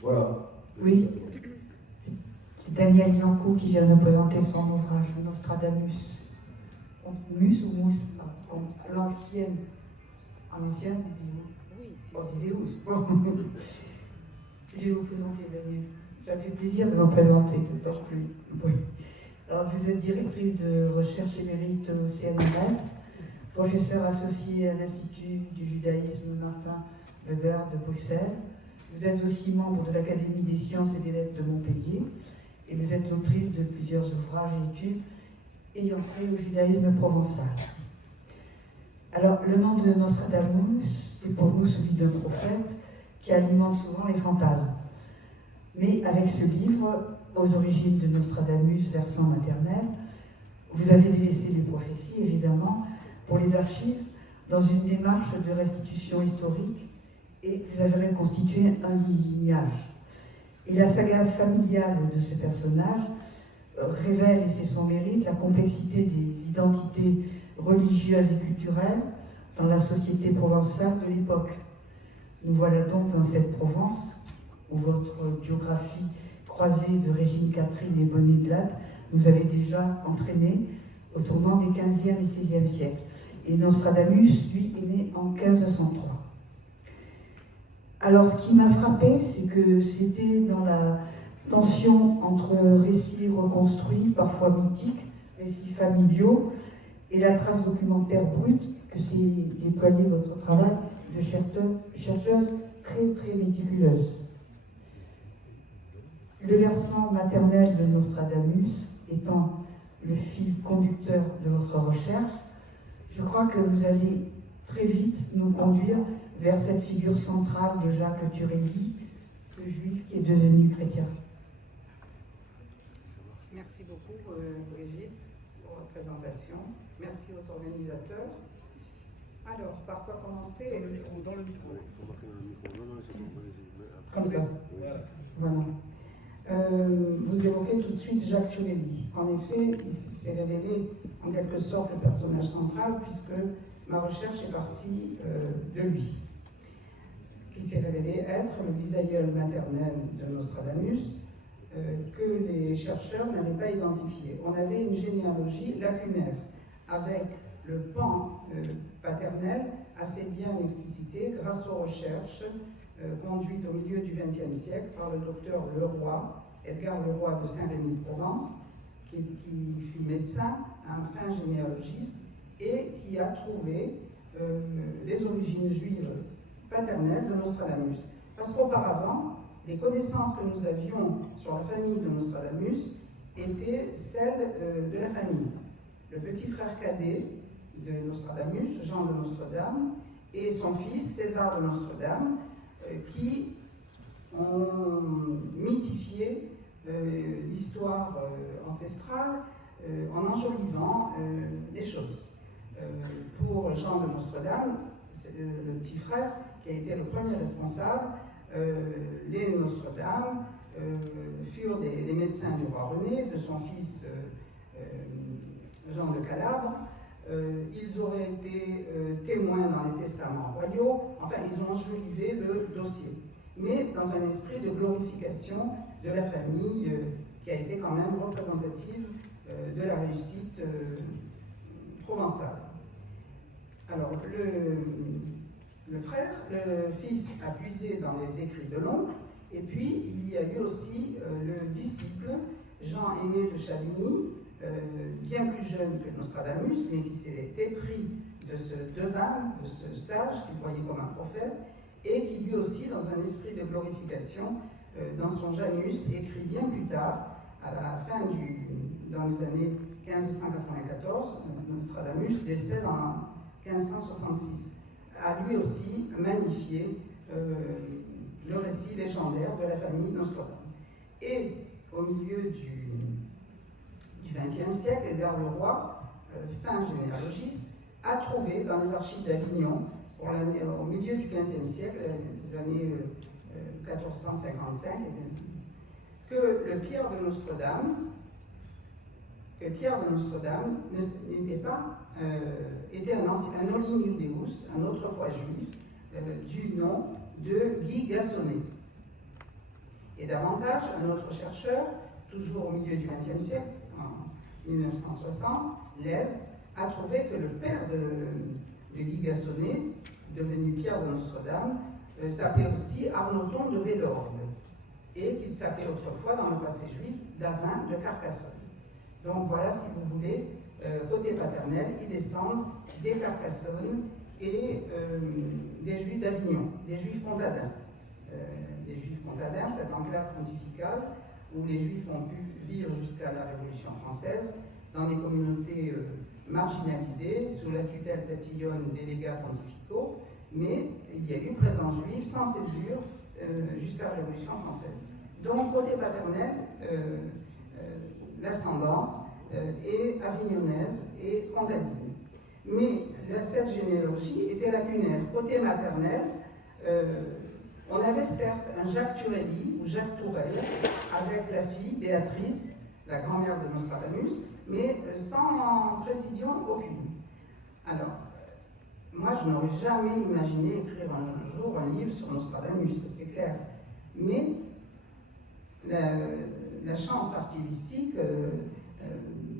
Voilà. Oui. C'est Daniel Yankou qui vient de nous présenter son ouvrage Nostradamus. Mus ou Mousse? L'ancienne. En ancienne, on disait Ous. Je vais vous présenter, Daniel. Ça me fait plaisir de vous présenter, d'autant plus. Oui. Alors, vous êtes directrice de recherche émérite au CNRS, professeur associé à l'Institut du judaïsme Martin Weber de Bruxelles. Vous êtes aussi membre de l'Académie des sciences et des lettres de Montpellier et vous êtes l'autrice de plusieurs ouvrages et études ayant trait au judaïsme provençal. Alors, le nom de Nostradamus, c'est pour nous celui d'un prophète qui alimente souvent les fantasmes. Mais avec ce livre, aux origines de Nostradamus, versant maternelle, vous avez délaissé les prophéties, évidemment, pour les archives, dans une démarche de restitution historique, et vous avez reconstitué un lignage. Et la saga familiale de ce personnage révèle, et c'est son mérite, la complexité des identités religieuses et culturelles dans la société provençale de l'époque. Nous voilà donc dans cette Provence, où votre biographie croisée de Régine Catherine et Bonnet de Latte nous avait déjà entraînés au tournant des 15e et 16e siècles. Et Nostradamus, lui, est né en 1503. Alors, ce qui m'a frappé, c'est que c'était dans la tension entre récits reconstruits, parfois mythiques, récits familiaux, et la trace documentaire brute que s'est déployé votre travail de chercheuse très, très méticuleuse. Le versant maternel de Nostradamus étant le fil conducteur de votre recherche, je crois que vous allez très vite nous conduire vers cette figure centrale de Jacques Turelli, ce juif qui est devenu chrétien. Merci beaucoup, Brigitte, pour votre présentation. Merci aux organisateurs. Alors, par quoi commencer? Dans le micro. Il faut marquer dans le micro. Non, non, c'est bon. Comme ça. Voilà. Vous évoquez tout de suite Jacques Turelli. En effet, il s'est révélé en quelque sorte le personnage central, puisque ma recherche est partie de lui, qui s'est révélé être le bisaïeul maternel de Nostradamus, que les chercheurs n'avaient pas identifié. On avait une généalogie lacunaire, avec le pan paternel assez bien explicité grâce aux recherches conduites au milieu du XXe siècle par le docteur Leroy, Edgar Leroy de Saint-Rémy de Provence, qui fut médecin, un fin généalogiste, et qui a trouvé les origines juives paternelles de Nostradamus. Parce qu'auparavant, les connaissances que nous avions sur la famille de Nostradamus étaient celles de la famille. Le petit frère cadet de Nostradamus, Jean de Nostredame, et son fils, César de Nostredame, qui ont mythifié l'histoire ancestrale en enjolivant les choses. Pour Jean de Nostredame, le petit frère qui a été le premier responsable, les Nostredame furent des médecins du roi René, de son fils Jean de Calabre. Ils auraient été témoins dans les testaments royaux, enfin ils ont enjolivé le dossier, mais dans un esprit de glorification de la famille qui a été quand même représentative de la réussite provençale. Alors le fils a puisé dans les écrits de l'oncle, et puis il y a eu aussi le disciple Jean-Aimé de Chavigny, bien plus jeune que Nostradamus, mais qui s'est épris de ce devin, de ce sage qu'il voyait comme un prophète, et qui lui aussi, dans un esprit de glorification, dans son Janus, écrit bien plus tard, à la fin dans les années 1594, Nostradamus décède en 1566, a lui aussi magnifié le récit légendaire de la famille Nostradame. Et au milieu du XXe siècle, Edgar Leroy, fin généalogiste, a trouvé dans les archives d'Avignon, au milieu du XVe siècle, les années 1455, que Pierre de Nostredame n'était pas, était un Olin Iudeus, un autrefois juif, du nom de Guy Gassonnet. Et davantage, un autre chercheur, toujours au milieu du XXe siècle, en 1960, Lez, a trouvé que le père de Guy Gassonnet, devenu Pierre de Nostre-Dame, s'appelait aussi Arnoton de Vélorde, et qu'il s'appelait autrefois, dans le passé juif, d'Avin de Carcassonne. Donc voilà, si vous voulez, côté paternel, ils descendent des Carcassonne et des Juifs d'Avignon, des Juifs comtadins. Les Juifs comtadins, cette enclave pontificale où les Juifs ont pu vivre jusqu'à la Révolution française dans des communautés marginalisées, sous la tutelle tatillonne des légats pontificaux, mais il y a eu présence juive sans césure jusqu'à la Révolution française. Donc, côté paternel, l'ascendance est avignonnaise et comtadine. Mais cette généalogie était lacunaire. Côté maternel, on avait certes un Jacques Turelli, ou Jacques Tourelle, avec la fille Béatrice, la grand-mère de Nostradamus, mais sans précision aucune. Alors, moi, je n'aurais jamais imaginé écrire un jour un livre sur Nostradamus, c'est clair. Mais la chance artivistique,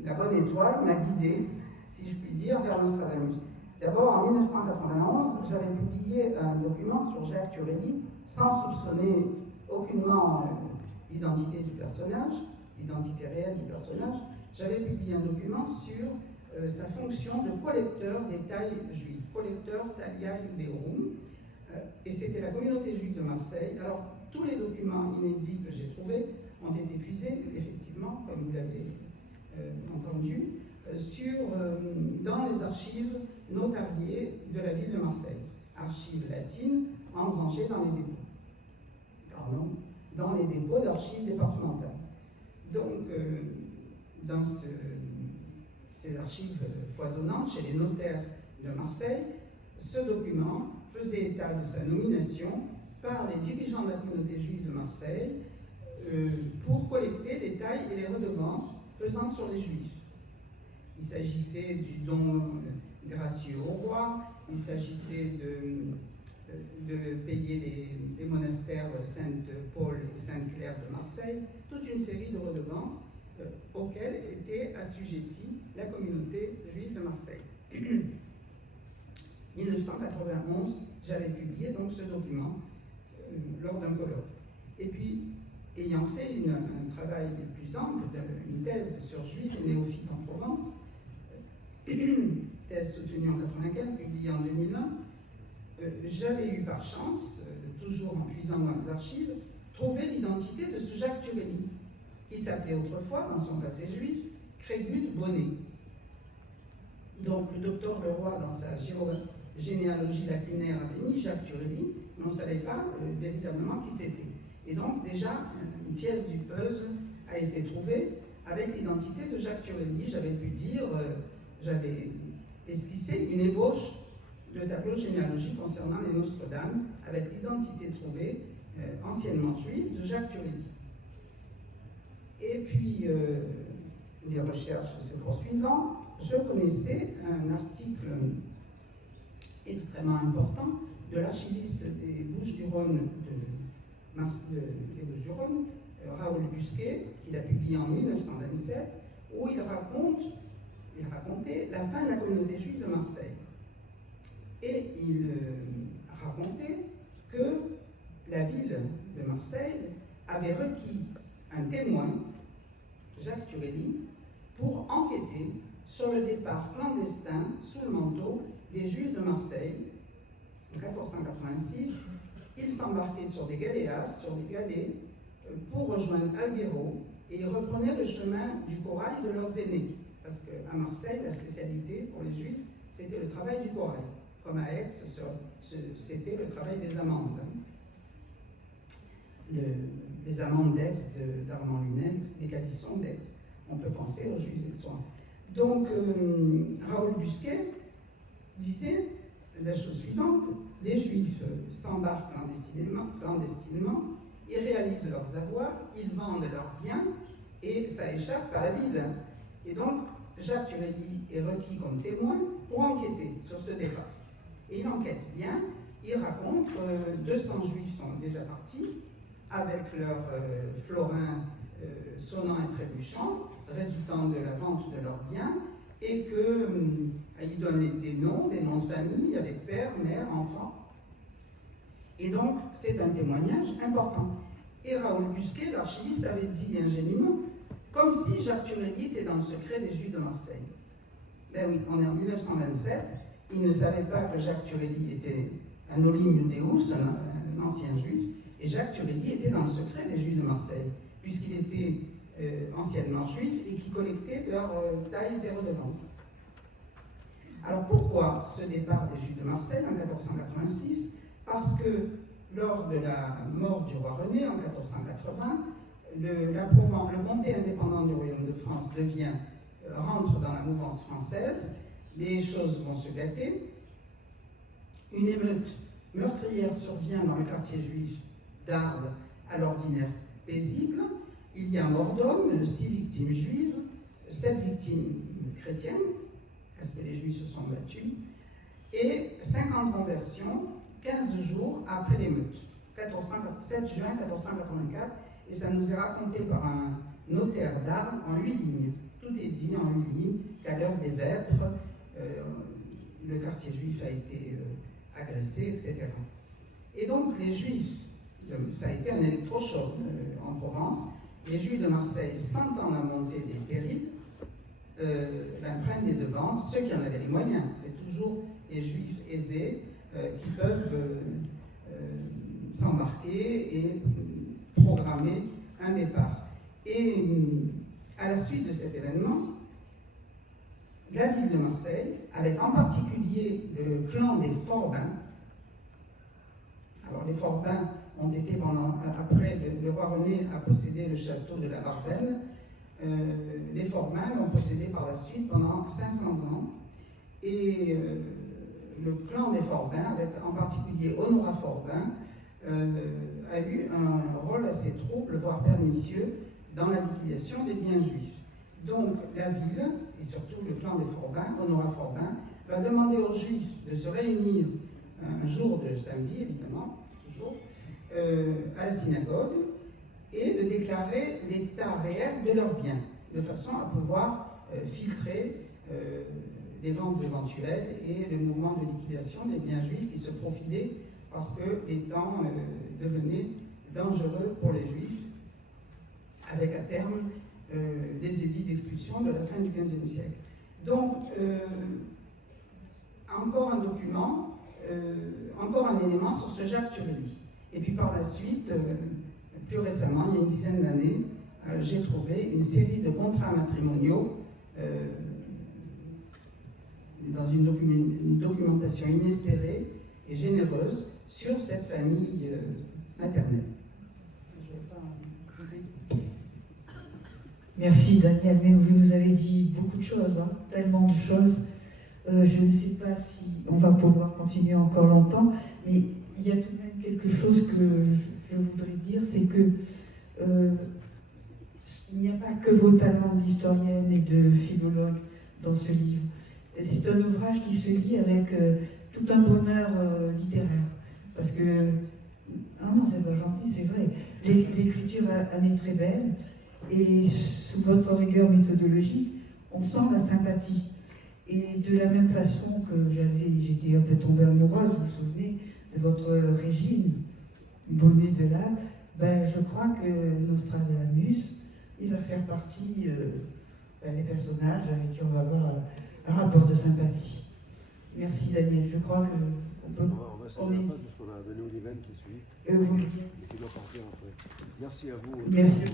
la bonne étoile m'a guidée, si je puis dire, vers Nostradamus. D'abord, en 1991, j'avais publié un document sur Jacques Turelli, sans soupçonner aucunement l'identité du personnage, l'identité réelle du personnage. J'avais publié un document sur sa fonction de collecteur des tailles juives, collecteur Taliae Iudeorum, et c'était la communauté juive de Marseille. Alors, tous les documents inédits que j'ai trouvés ont été puisés, effectivement, comme vous l'avez entendu, dans les archives notariées de la ville de Marseille, archives latines engrangées dans les dépôts. Pardon, dans les dépôts d'archives départementales. Donc, dans ces archives foisonnantes chez les notaires de Marseille, ce document faisait état de sa nomination par les dirigeants de la communauté juive de Marseille pour collecter les tailles et les redevances pesant sur les juifs. Il s'agissait du don gracieux au roi, il s'agissait de payer les monastères Sainte-Paul et Sainte-Claire de Marseille, toute une série de redevances auxquelles était assujettie la communauté juive de Marseille. 1991, j'avais publié donc ce document lors d'un colloque. Et puis, ayant fait un travail plus ample, une thèse sur juifs et néophytes en Provence, thèse soutenue en 1995, publiée en 2001, j'avais eu par chance, toujours en puisant dans les archives, trouvé l'identité de ce Jacques Turelli, qui s'appelait autrefois, dans son passé juif, Crégut Bonnet. Donc le docteur Leroy, dans sa généalogie lacunaire, avait mis Jacques Turelli, mais on ne savait pas véritablement qui c'était. Et donc déjà, une pièce du puzzle a été trouvée avec l'identité de Jacques Turelli. J'avais pu dire, j'avais esquissé une ébauche de tableau de généalogie concernant les Nostre-Dame, avec l'identité trouvée, anciennement juive, de Jacques Turelli. Et puis, les recherches se poursuivant, je connaissais un article extrêmement important de l'archiviste des Bouches-du-Rhône, Raoul Busquet, qu'il a publié en 1927, où il racontait la fin de la communauté juive de Marseille. Et il racontait que la ville de Marseille avait requis un témoin, Jacques Turelli, pour enquêter sur le départ clandestin sous le manteau des Juifs de Marseille. En 1486, ils s'embarquaient sur des galéas, sur des galets, pour rejoindre Alguero, et ils reprenaient le chemin du corail de leurs aînés. Parce qu'à Marseille, la spécialité pour les Juifs, c'était le travail du corail. Comme à Aix, c'était le travail des amandes. Les amandes d'Aix, d'Armand Lunel, les calissons d'Aix. On peut penser aux Juifs aixois. Donc, Raoul Busquet disait la chose suivante: les Juifs s'embarquent clandestinement, ils réalisent leurs avoirs, ils vendent leurs biens, et ça échappe à la ville. Et donc, Jacques Turelli est requis comme témoin pour enquêter sur ce départ. Et il enquête bien, il raconte que 200 Juifs sont déjà partis, avec leurs florins sonnant et trébuchant, résultant de la vente de leurs biens, et qu'ils donnent des noms de famille avec père, mère, enfant. Et donc, c'est un témoignage important. Et Raoul Busquet, l'archiviste, avait dit ingénument, comme si Jacques Turelli était dans le secret des Juifs de Marseille. Ben oui, on est en 1927, il ne savait pas que Jacques Turelli était un olim Deus, un ancien juif, et Jacques Turelli était dans le secret des Juifs de Marseille, puisqu'il était anciennement juif et qui collectait leurs tailles et redevances. Alors pourquoi ce départ des Juifs de Marseille en 1486 ? Parce que lors de la mort du roi René en 1480, le comté indépendant du Royaume de France rentre dans la mouvance française, les choses vont se gâter. Une émeute meurtrière survient dans le quartier juif d'Arles, à l'ordinaire paisible. Il y a mort d'homme, 6 victimes juives, 7 victimes chrétiennes, parce que les juifs se sont battus, et 50 conversions 15 jours après l'émeute, 7 juin 1484, et ça nous est raconté par un notaire d'Arles en 8 lignes. Tout est dit en 8 lignes, qu'à l'heure des vêpres, le quartier juif a été agressé, etc. Et donc les juifs, ça a été un électrochoc en Provence, les juifs de Marseille, sentant la montée des périls, prennent les devants, ceux qui en avaient les moyens, c'est toujours les juifs aisés qui peuvent s'embarquer et programmer un départ. Et à la suite de cet événement, la ville de Marseille, avec en particulier le clan des Forbins, alors les Forbins ont été après le roi René a possédé le château de la Barbelle, les Forbins l'ont possédé par la suite pendant 500 ans, et le clan des Forbins, avec en particulier Honorat Forbin, a eu un rôle assez trouble, voire pernicieux, dans la liquidation des biens juifs. Donc la ville, et surtout le clan des Forbins, Honorat Forbin, va demander aux Juifs de se réunir un jour de samedi, évidemment, toujours, à la synagogue, et de déclarer l'état réel de leurs biens, de façon à pouvoir filtrer les ventes éventuelles et le mouvement de liquidation des biens juifs qui se profilaient parce que les temps devenaient dangereux pour les Juifs, avec à terme les édits d'expulsion de la fin du XVe siècle. Donc, encore un document, encore un élément sur ce Jacques Turelli. Et puis par la suite, plus récemment, il y a une dizaine d'années, j'ai trouvé une série de contrats matrimoniaux dans une documentation inespérée et généreuse sur cette famille maternelle. Merci Daniel, mais vous nous avez dit beaucoup de choses, hein, tellement de choses. Je ne sais pas si on va pouvoir continuer encore longtemps, mais il y a tout de même quelque chose que je voudrais dire, c'est que il n'y a pas que vos talents d'historienne et de philologue dans ce livre. C'est un ouvrage qui se lit avec tout un bonheur littéraire. Parce que, ah non, c'est pas gentil, c'est vrai. L'écriture en est très belle, et sous votre rigueur méthodologique, on sent la sympathie. Et de la même façon que j'étais un peu tombée amoureuse, vous vous souvenez, de votre Régine, Bonnet de Lac, ben, je crois que Nostradamus, il va faire partie des personnages avec qui on va avoir un rapport de sympathie. Merci Daniel, je crois qu'on peut... On va essayer la page parce qu'on a donné Oliven qui suit. Vous... Mais qui doit partir après. Merci à vous. Merci.